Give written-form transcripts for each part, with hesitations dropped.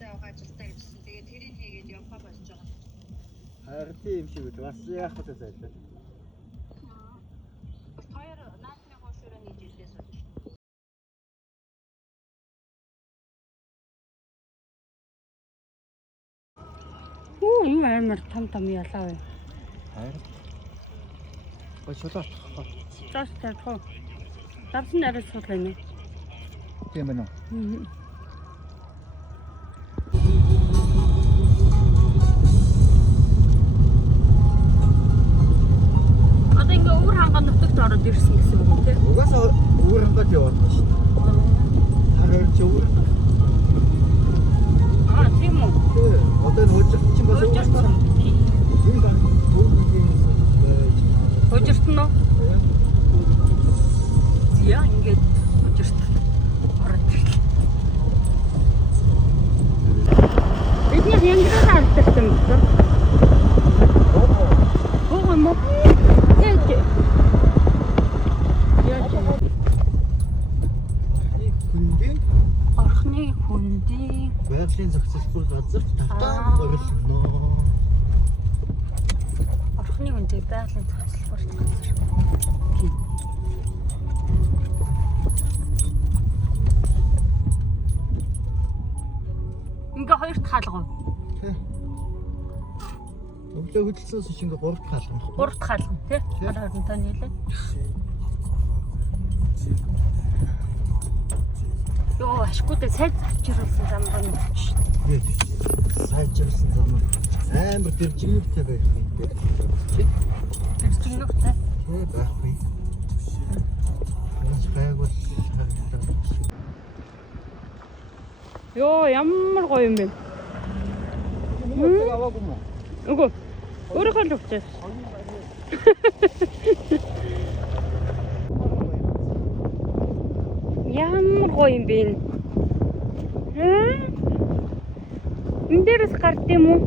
Хаттай явах ажилтаа ирсэн. Тэгээ тэрийг хийгээд явхаа болж байгаа. Харин тийм шиг үү. Бас яах вэ зайлаа. Хоёр наадмын хоошуураа хийж ирлээ сууж. Энэ амар том ялаа бай. Харин. Шулаа. Цаас тавих. Давсан арай сул байна. Тийм байна уу? Одоо ингээ өвөр хангаа нутагт ороод ирсэн гэсэн үг үү те? Угаасаа өвөр хангад яваад байна шүү дээ. Харин ч өвөр. Тийм үү? Одоо хожирт чинь бас угаасаа энэ баг бүгдийн хожирт нь уу? Яа ингээд хожирт ороод ирлээ. Бидний янграа алдсан юм байна. Оо мо. Орхны хүндийн байгалийн зохицолгүй газар татаа борлоно. Орхны хүндийн байгалийн зохицолгүй газар. Ингээ хоёр таалга. Өглөө хөдөлсөнс шиг ингээ 3 таалга. 3 таалга тий? 20 тонн нийлээ. Йоо, ашгүйдээ сайд авчирсан зам байна шүү дээ. Сайжирсан зам амар дэржигнэвтэй байх юм дээ. Дэржигнэвтэй? Тий, байхгүй. Энд байгуул харагдаад. Йоо, ямар гоё юм бэ? Аваагүй мó. Үгүй. Өөрөөхөө л өгчээ. Ямар гоё юм бэ? Энд дээрээс гард юм уу?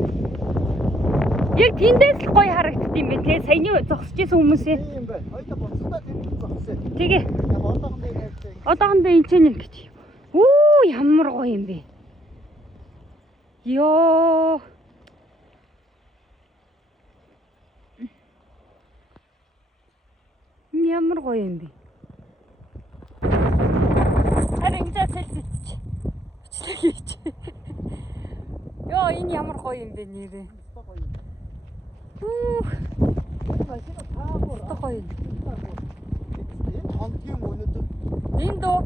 Яг тэндээс л гоё харагдд юм бэ те. Саяны зогсож исэн хүмүүсээ. Тийм байна. Хоёул буцалтаа тэнд зогсоо. Тэгээ. Одоохондоо ярьдаг. Одоохондоо энэ ч нэг гэж. Үу, ямар гоё юм бэ? Йоо. Ямар гоё юм бэ? Харин энэ селфич. Бичлэг хийж. Йоо, энэ ямар гоё юм бэ нэрээ. Гоё. Энэ хондгийн өнөдөр Энд дөө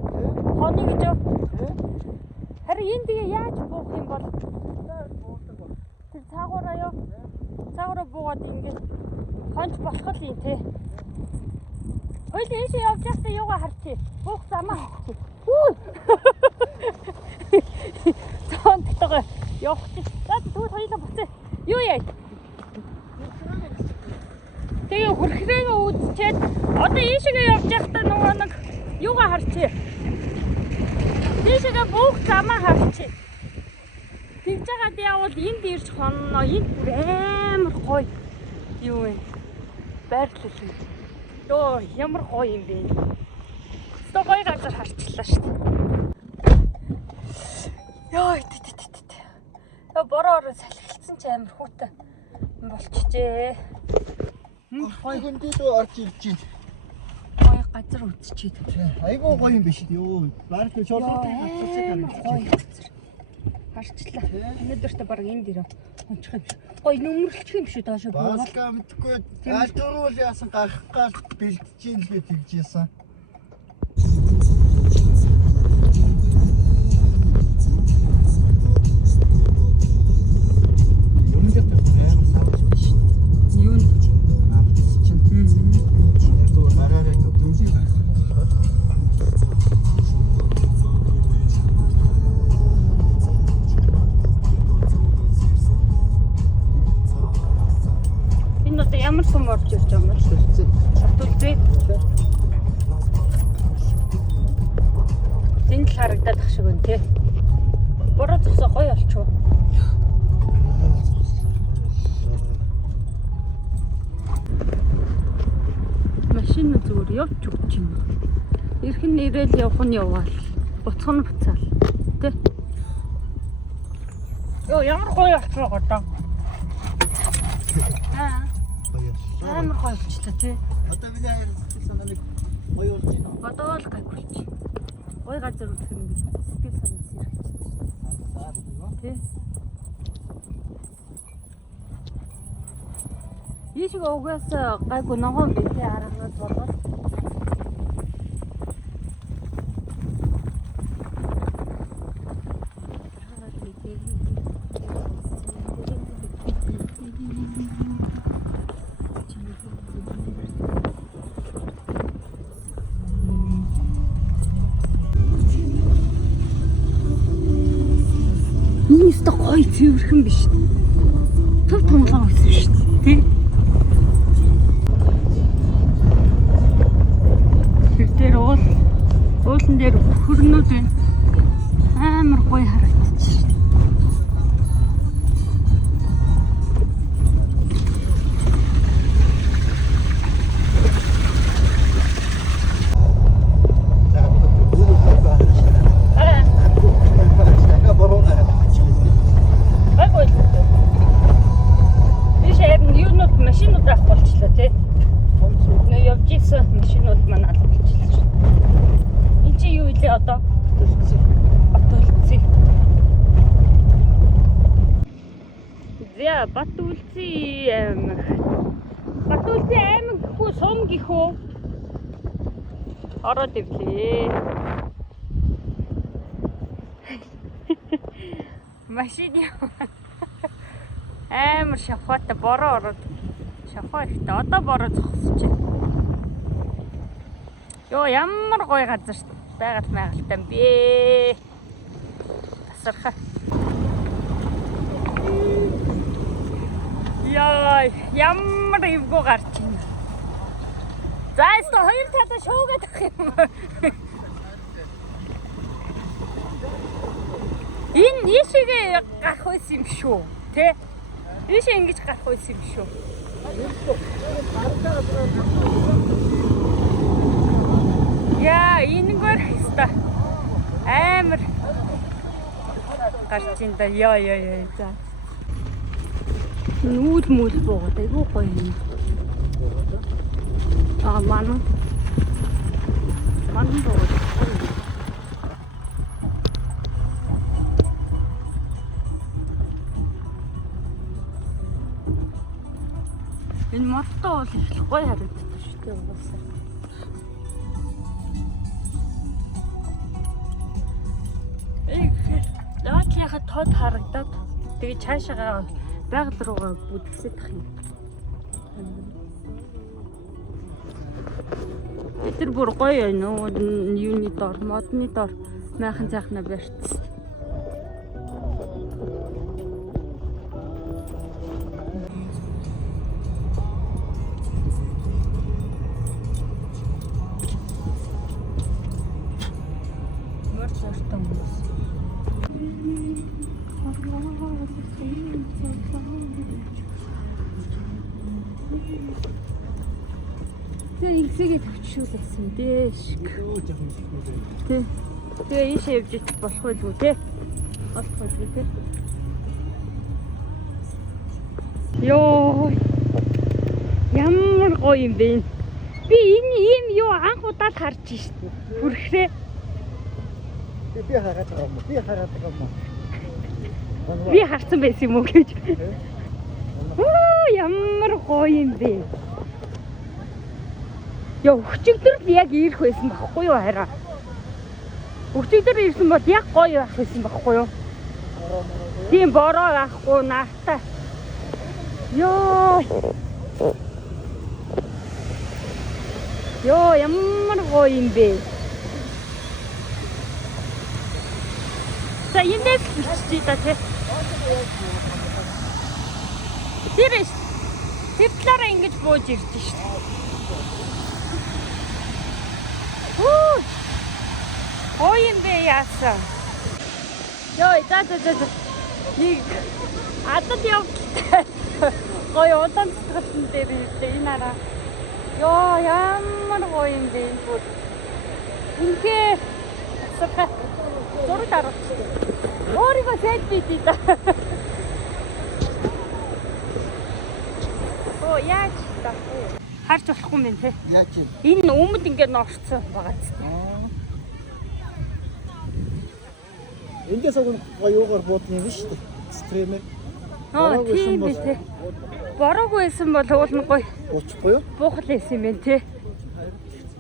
хоны гэж юу? Харин энэ тэгээ яаж буух юм бол? Тэр цаагаараа юу? Цаагаараа буугаад ингээд хонч болох л юм те. Хоёул ийшээ явж байхдаа юугаа харчих. Буух замаа харчих. Хүү. Цаантайгаа явах чи. За тэгвэл хоёулаа буцаа. Юу яа? Тэгээ хөрхрээгээ үзчихэд одоо ийшээгээ явж байхдаа нөгөө нэг юугаа харчих. Тийшээгээ буух замаа харчих. Тэгж байгаад явбал энд ирж хонно. Энд бүр амар гоё юу вэ? Байрлал юм. Йоо, ямар гоё юм бэ? Өстө гоё газар харчлаа шүү дээ. Йоо, тэ. Бороо салхилсан ч амар хүүтэй болчихжээ. гоё хөндөд орж ирж байна. Гоё газар үзчихэд. Айгуу гоё юм биш үү? Байрлал шоолоотой газар. Харчлаа. Өнөөдөртөө баг энд ирээ. Ончих юм шиг. Гоё нөмөрлчих юм шүү доошо буугаад. Баска мэдгүй аль дөрвөл яасан гарах гал бэлдэж ийн л гэж тэгжсэн. Ямар сум орж ирж байгаа юм бэ? Сатулзээ. Энд л харагдаад ах шиг байна те. Бороо зогсоо гоё олчоо. Машин зүгээр явж өгч юм. Ирэх нь ирээл явах нь яваал. Буцах нь буцаал. Тэ. Йоо ямар гоё болчихлоо одоо. Баярлалаа. Амар гоё болчихлоо тий. Одоо миний хайр санаа нэг гоё болж байна. Одоо л гайг болчих. Гоё газар үзэх юм гээд сэтгэл санаа сэрэлж. Тий. Ийшг угаас гайгүй ногоон битээ харагнаас болоод энэ өстө гоё цэвэрхэн биш. Төв тунгалан байсан шүү дээ. Тий. Тэр уулан дээр хөрнүүд байна. Амар гоё харагдчих. Машинууд авах болчихлоо тий. Нөө явж исэн машинууд маань алга болчихлоо. Энд чи юу илээ одоо? Батулцээ. Зя Батулцээ аймаг. Батулцээ аймаг гэхүү сум гэхүү. Ороод ивлээ. Машин амар шавхаатай бороо ороод шавхаа ихтэй одоо бороо зогсож байна. Йоо ямар гоё газар байгаль майгалтай юм бэ. Тасархаа. Яа ямар эвгүй гарч байна. За эсвэл хоёр талаа шуугаад ах юм. Энэ ийшээгээ гарах байсан юм шүү. Тэ? Ийшээ ингэж гарах байсан юм шүү. Яа, энэгээр хэвээр амар гарч ин да. Яа. За. Нүүл мүл буугаад айгүй гоё юм. Манан буугаад. Энэ модтой бол их гоё харагддаг шүү дээ угаасаа. Лаатлынхаа тод харагдаад тэгээ цаашаа байгаль руугаа бүдгсэх юм. Тэр бүр гоё нөө юуны дор, модны дор майхан цаахна барьцсан. Ихсэгээ төвчшүүлсэн дээ шиг. Тэ. Тэгээ ийшээ явж идэх болох байлгүй те. Болох байлгүй те. Йоо. Ямар гоё юм бэ. Би энэ ийм юу анх удаа харж штеп. Хүрхрээ. Би хараад байгаа юм. Би харсан байсан юм уу гэж. Ямар гоё юм бэ. Яа өчигдөр л яг ирэх байсан байхгүй юу хараа. Өчигдөр ирсэн бол яг гоё байх байсан байхгүй юу. Тийм бороо байхгүй наатай. Йоо ямар гоё юм бэ. За эндээс биччихээ та тий. Тэр талаараа ингэж бууж ирж шít. Ой юм бэ яасан. Йоо за. Нэг адад явдаг. Гоё удаан цэцгэлэн дээр ирдэ энэ араа. Йоо ямар гоё юм бэ энэ бүр. Үнхээр зураг дараач. Өөрийгөө селфи хийдээ. яаж та харж болохгүй юм те. Яаж юм? Энэ өмд ингээд норцсон байгаа ч. Эндээс гоёогоор буудна юм шүү дээ. Стримээр. Тийм би те. Бороогүй байсан бол уулнахгүй. Буучихгүй юу? Буухал байсан юм байна те.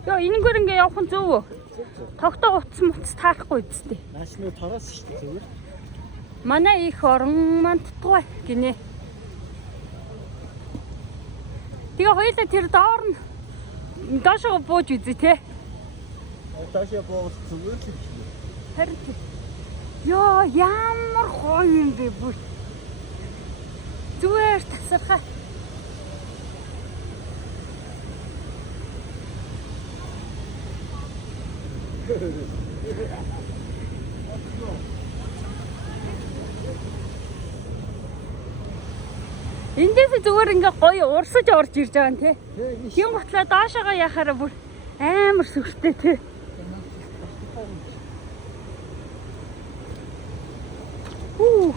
Йоо энэгээр ингээд явах нь зөв үү? Тогтоо утас таарахгүй үсттэй. Нааш нөө тараас шүү дээ зүгээр. Манай их орон маань тутгай гинэ. Тэгээ хоёулаа тэр доор нь доошоо бууж үзье те. Доошоо бууж зүгээр л. Харин ёо ямар гоё юм бэ бүр. Зүгээр тасархаа. Эндээс зүгээр ингээ гоё урсаж орж ирж байгаа юм те. Тийм батлаа доошоогоо яхаараа бүр амар сүртэй те. Хүү.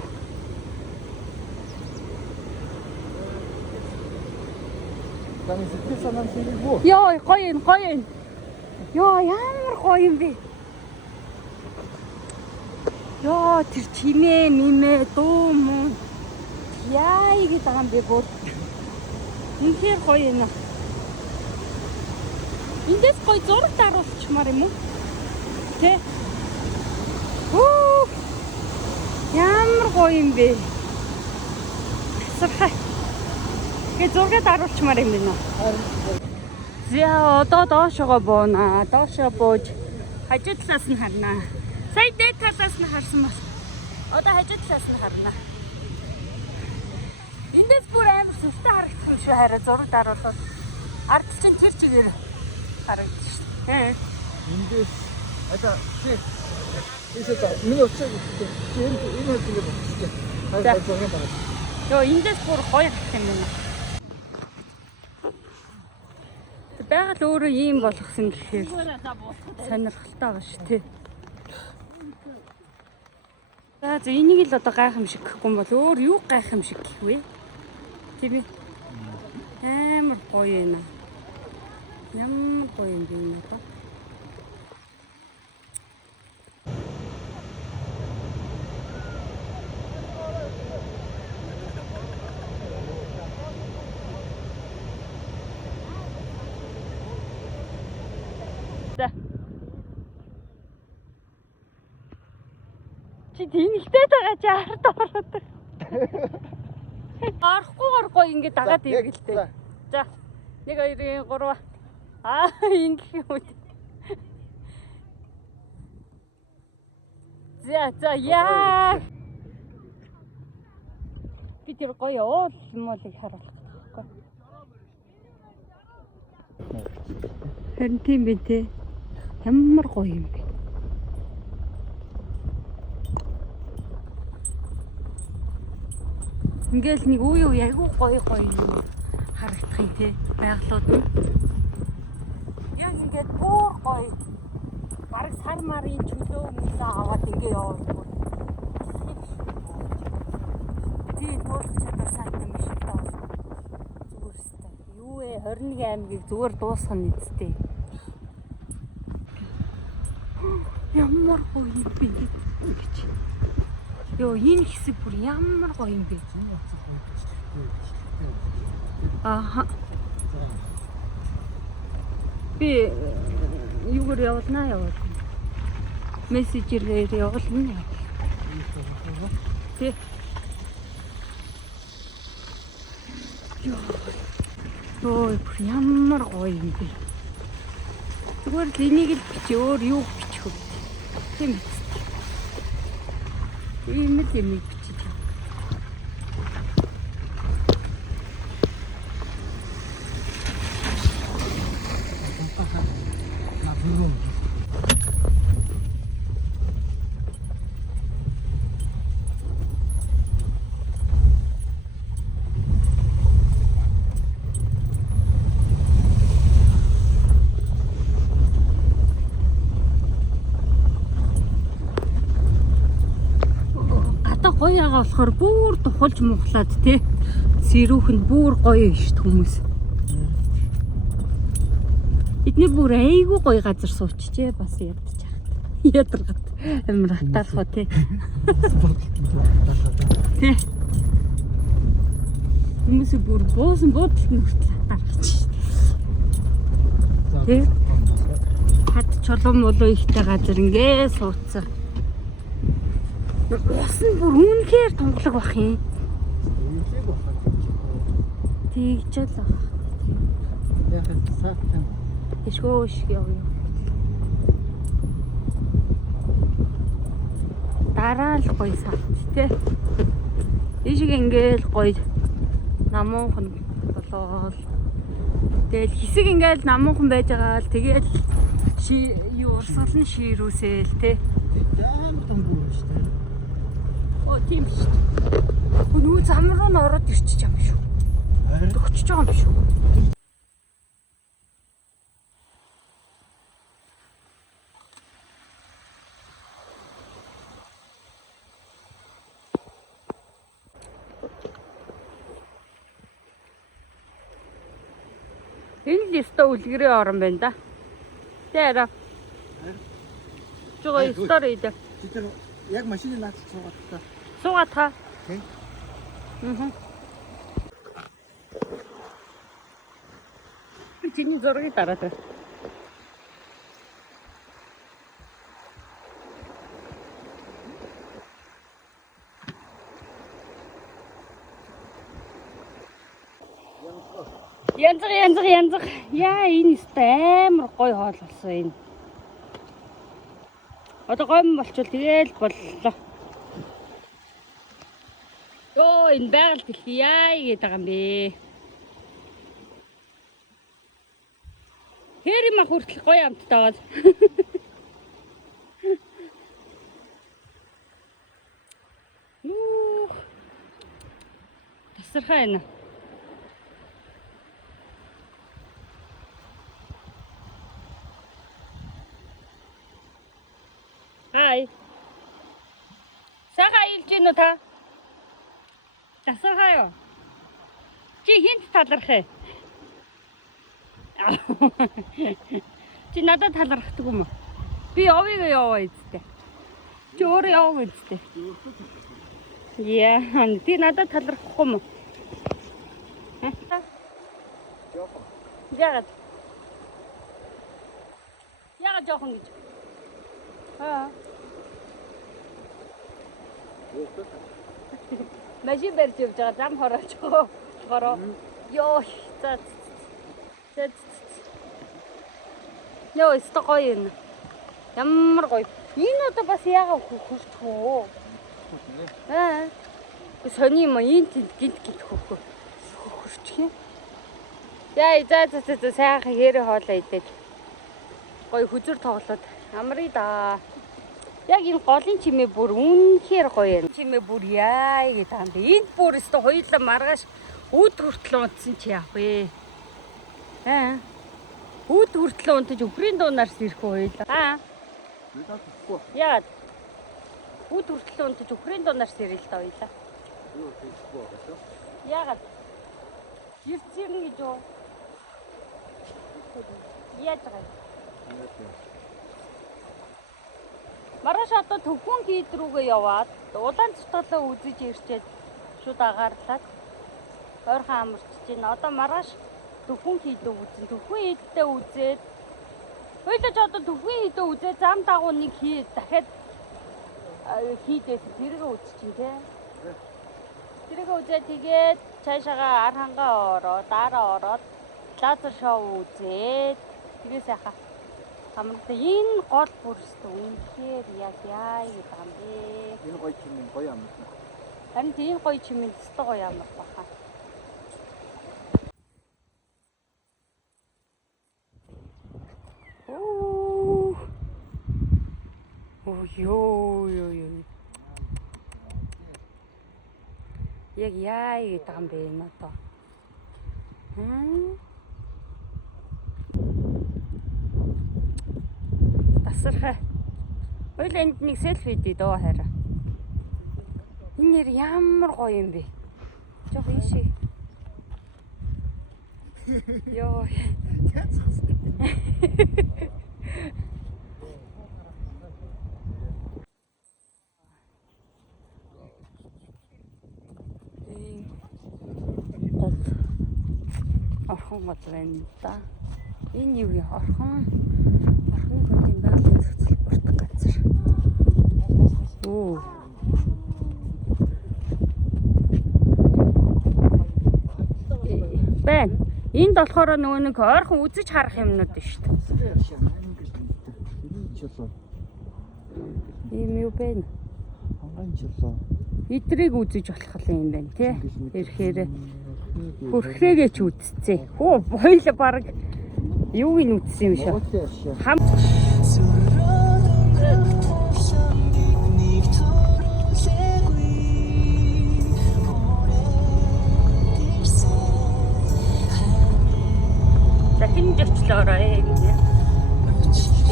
Таны сэтгэл санаа хийгүү. Йоо гоё юм. Йоо ямар гоё юм бэ. Йоо тэр чимээ дуу мөн. Яа ингэ байгаа юм бэ бүр. Үнэхээр гоё юм аа. Эндээс гоё зураг даруулчихмаар юм уу? Тэ. Оо. Ямар гоё юм бэ. Сархай. Гэ зураг даруулчихмаар юм байна. За одоо доошоо боона. Доошоо бууж хажуу талаас нь харна. Сая дээд талаас нь харсан бас. Одоо хажуу талаас нь харна. Эндээс бүр амар сүртэй харагдах юм шүү хараа зураг даруулаад. Ард чинь тэр чигээр харагдаж шүү. Эндээс ата чи ийшээ миний уцаа энэ хэлбэр болчихсон. Хайр зураг байна. Йоо эндээс бүр гоё харагдах юм байна. Байгаль өөрөө ийм болгосон гэхээр сонирхолтой байгаа шүү тий. За энийг л одоо гайхамшиг гэхгүй юм бол өөр юу гайхамшиг гэх вэ? Тийм ээ. Амар гоё юм. Ямар гоё юм бэ энэ одоо? Чи тэнэгтэй байгаа чи ард ороод. Арахгүйгээр гоё ингэ дагаад ирэх л дээ. За 1 2 3 ингэх юм үү. За яа. Би тэр гоё уул муулыг харуулах гэхгүй. Харин тийм бэ те. Ямар гоё юм бэ. Ингээл нэг үе айгүй гоё юм харагдах юм те байгалууд нь. Яг ингээд бүр гоё. Бараг сар марын чөлөө мөсөө аваад ингээ явуулдаг. Тийм дуулах чадвар сайтай юм шиг таа. Зүгээр өстэй. Юу вэ 21 аймгийг зүгээр дуусгах нь үстэй. Ямар гоё юм бэ гэж. Йоо энэ хэсэг бүр ямар гоё юм бэ. Аха. Би юугаар явуулна. Мессежээр явуулна. Тэ. Йоо бүр ямар гоё юм бэ. Зүгээр л энийг л бичээ өөр юу бичих вэ? Тийм ээ. Ийм л юм бичиж байна. Гоё ягаа болохоор бүр тухулж мухлаад тий. сэрүүхэнд бүр гоё шүү дээ хүмүүс. Бидний бүр айгүй гоё газар суучжээ бас ядчих хат. Ядаргат амар хатаархоо тий. Тий. Хүмүүс бүр буусан буудалд нь хүртэл хатаарч шүү дээ. Тий. Хад чулуун молоо ихтэй газар ингээ суудсан. Ус нь бүр үнэхээр тунгалаг бах юм. Тэгж л баг. Яхаа саатан. Эшгөөш явъя. Дараа л гоё саат тий. Ишиг ингээл гоё намуухан болоод тэгэл хэсэг ингээл намуухан байж байгаа л тэгэл юу урсгал нь ширүүсээл тий. Яам томгүй шүү дээ. Оо тийм шүү дээ. Нүү зам руу н ороод ирчих юм шүү. Төгчж байгаа юм шүү. Энэ л өстө үлгэрийн орон байна да. Тэрэ. Жоо стори дээ. Чи яг машины наад суугаад та. Суугаад та. Тий. Чиний зургийг дараад. Янзаг. Яа энэ амар гоё хоол болсон энэ. Одоо гом болчвол тэгэл боллоо. Йоо энэ байгаль дэлхий яа гээд байгаа юм бэ? Хэр юм хүртэл гоё амттайгаа. Юу. Тасархаа энэ. Хай. Сага илж гэнэ та? Тасархаа юу? Чи хинт талархаа? Чи надад талархдаг юм уу? Би овыг яваа эцтэй. Чи өөрөө яваа эцтэй. Яа, ти надад талархах юм уу? Яагаад? Яагаад жоохон гэж? Машин барьж явж байгаа зам хороож байгаа. Хороо. Йоо, за. Нөө өстө гоё юм. Ямар гоё. Энэ одоо бас яагаад хөрчих вэ? Сони юм энэ гинт хөрхөө. Хөрчих юм. Яа, за сайхан хэрэг хоолоо идээд. Гоё хүзүр тоглоод амрыг да. Яг энэ голын чимээ бүр үнэхээр гоё юм. Чимээ бүр яа гэдэг юм бэ? Энд бүр өстө хоёулаа маргааш үд хүртэл унтсан чи яах вэ? Үд хүртэл унтаж өхрийн дуунаас ирэх хоёулаа. Яагаад? Үд хүртэл унтаж өхрийн дуунаас ирэл л да хоёулаа. Яагаад? Ирцэн гэж юу? Яаж байгаа юм? Маргааш одоо Төвхөн хийд рүүгээ яваад улаан цутгалаа үзэж ирчээд шууд агаарлаад ойрхон амарч чинь. Одоо маргааш Төвхөн хийдээ үзэн. Төвхөн хийдээ үзээд хоёулаа ч одоо Төвхөн хийдээ үзээд зам дагуу нэг хий дахиад хийдээс тэргээ үзчихин тий. Тэргээ үзээд тэгээд цаашаага ар хангаа ороод дараа ороод лазер шоу үзээд тэгээ сайхан амралтаа энэ гол бүрстэ үнэхээр яг яа гэдэг юм бэ? Энэ гоё чимээ гоё амарсан. Харин энэ гоё чимээ өстой гоё амарх баха. Ёо. Яг яа гэдэг юм бэ энэ одоо? Тасархаа. Хоёул энд нэг селфи дий дөө хараа. Энэ нэр ямар гоё юм бэ? Жохоо ийшээ. Йоо. Гол орхон гол байна да. Энэ юу вэ? Орхны хөндийн байгалийн цэцэл бүртэг газар. Оо. Байна. Энд болохоор нөгөө нэг ойрхон үзэж харах юмнууд байна шүү дээ. Ийм юу байна? Эдрийг үзэж болох юм байна тий. Ирэхээр хөрхрээгээ ч үзцээ. Хөө хоёул баг юуг нь үзсэн юм шиг. Дахин дэвчлээрээ гэдэг.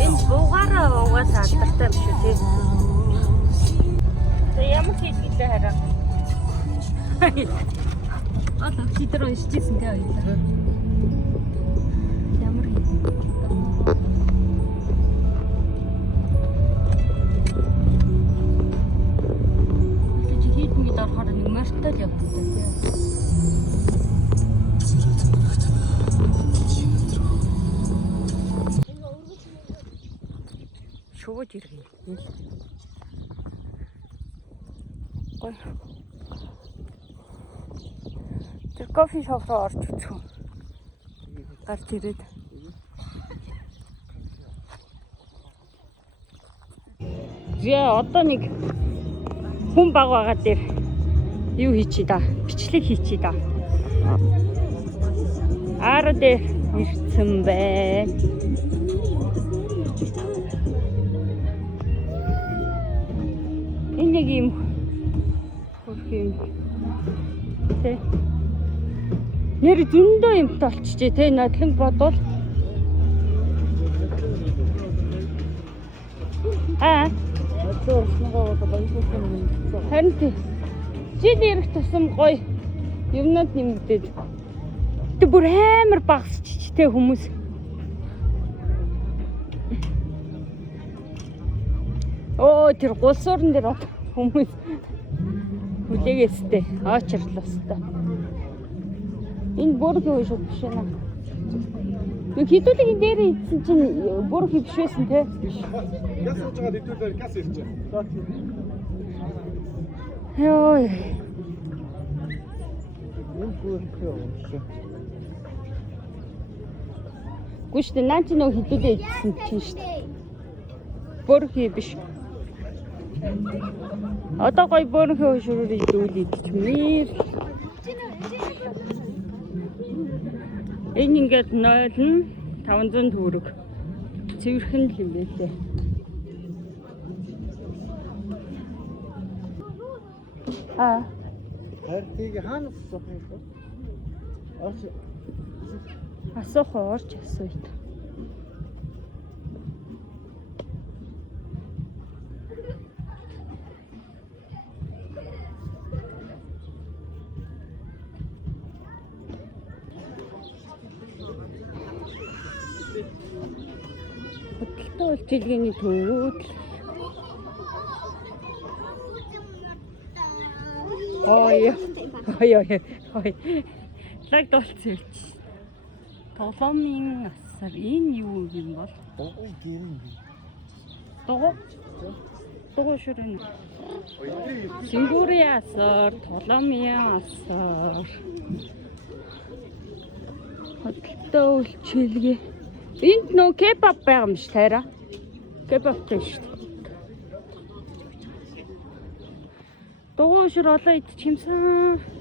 Энэ буугаараа угаасаа алдартай юм шүү тий. Ямар хийлээ хараа. Аа хитэр уншижсэн тий хоёлаа. Ямар хийлээ. Тэг хийдэн гээд орохоор нэг мартал явдаг тий. Шууд иргэн. Гой. Тэр кофе шоп руу орж үзэх үү? Гарч ирээд. Яа, одоо нэг хүн баг байгаа дээр юу хийчий да? Бичлэг хийчий да. Ара дээр ирсэн бай. Энэ нэг юм хөрх юм. Тэ. Нэр зөндөө юм толчжээ тэ надлан бодвол. Харин тий. Жил ирэх тусам гоё юмнууд нэмэгдээд. Тэ бүр амар багасч тэ хүмүүс. Оо тэр гулсуурн дээр хүмүүс хүлээгээстэй очрлоостой. Энэ бүрхий шүү биш ээ. Нэг хідүүлгийн дээр ийдсэн чинь бүрхий биш байсан те. Газ сууж байгаа хэдүүлээр газ ирж байгаа. Йоо. Энэ бүрхий шүү. Гүшт наа чи нөө хідүүлээ ийдсэн чинь шүү дээ. Бүрхий биш. Одоо гой бүрхий шүрээр идүүлээд чимээр. Энэ ингээд 0.500 төгрөг. Цэвэрхэн л юм байлээ. Хайртыг хаана асуух юм бэ? Асуух орж асууя. Хөдөлтөө үйлчилгээний төвүүд Ой. Лаг долцсон юм чи. Тоглоомын асар энэ юу юм бол? Дугуй гэрэн. Дугуй шүрэн. Сингурын асар, тоглоомын асар. Хөдөлтөө үйлчилгээ. Энд нөө кебаб байгаа юм ш таараа. Кебаб гэж шүү дээ. Дугуй шүр олон идчихэмсэн.